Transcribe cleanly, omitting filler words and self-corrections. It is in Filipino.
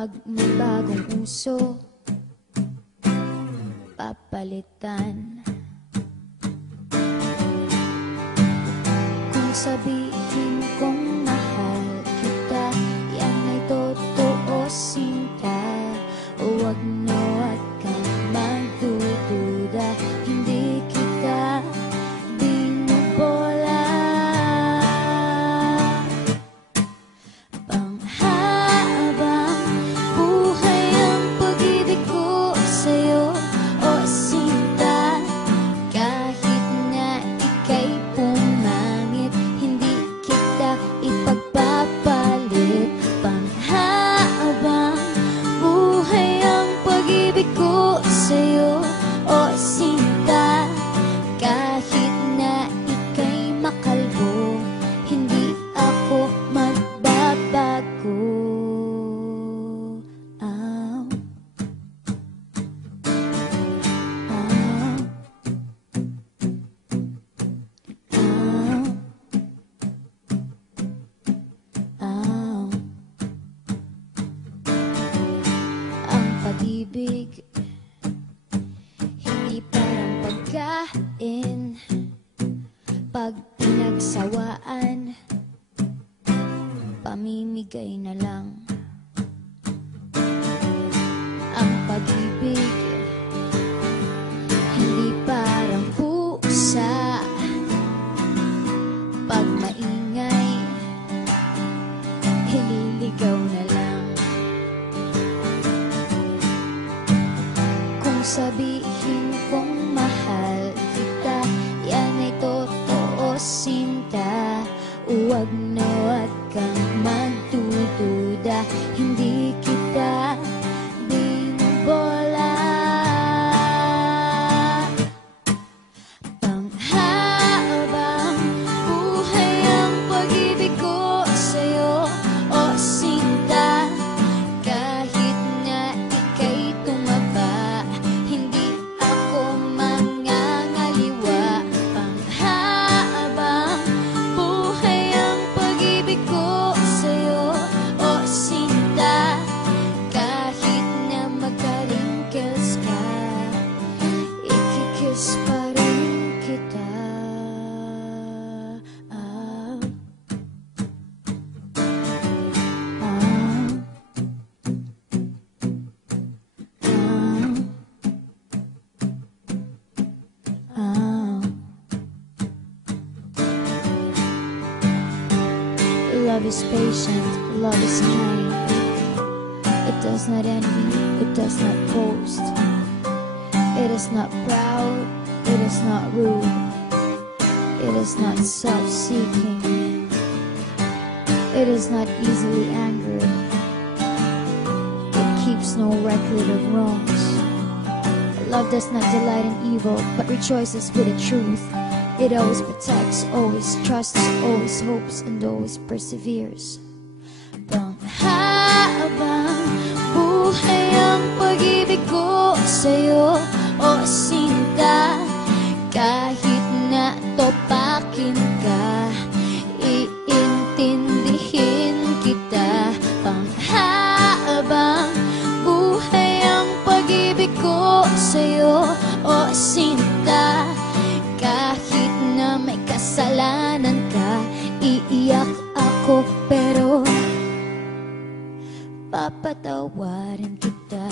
Pag may bagong uso, papalitan. Kung sabihin kong mahal kita, yan ay totoo, sinta. Huwag na huwag kang magdududa, hindi kita binubola. Panghabang buhay ang pag-ibig ko sa'yo, o sinta. Kahit na ika'y pumangit, hindi kita ipagpapalit. Panghabang buhay ang pag-ibig ko sa'yo, o sinta. Kahit na ika'y makalbo, hindi ako magbabago. Ow. Ow. Ow. Ow. Ang pag-ibig hindi parang pagkain, pag pinagsawaan, pamimigay na lang. Ang pag-ibig hindi parang pusa, pag maingay, hililigaw na lang. Kung sabihin kong mahal kita, yan ay totoo, sinta. Huwag na huwag kang magdududa, hindi kita binubola. Panghabang buhay ang pag-ibig ko sa'yo, o sinta. Kahit na ika'y tumaba, hindi ako mangangaliwa. Panghabang buhay ang pag-ibig ko sa'yo, o sinta. Kahit na magka-wrinkles ka, ikikiss pa rin kita. Ah. Ah. Ah. Love is patient, love is kind. It does not envy, it does not boast. It is not proud, it is not rude. It is not self-seeking. It is not easily angered. It keeps no record of wrongs. Love does not delight in evil, but rejoices with the truth. It always protects, always trusts, always hopes, and always perseveres. Panghabang buhay ang pag-ibig ko sa'yo, o sinta. Kahit na topakin ka, iintindihin kita. Panghabang buhay ang pag-ibig ko sa'yo, o sinta. Kahit na may kasalanan ka, iiyak ako pero papatawarin kita.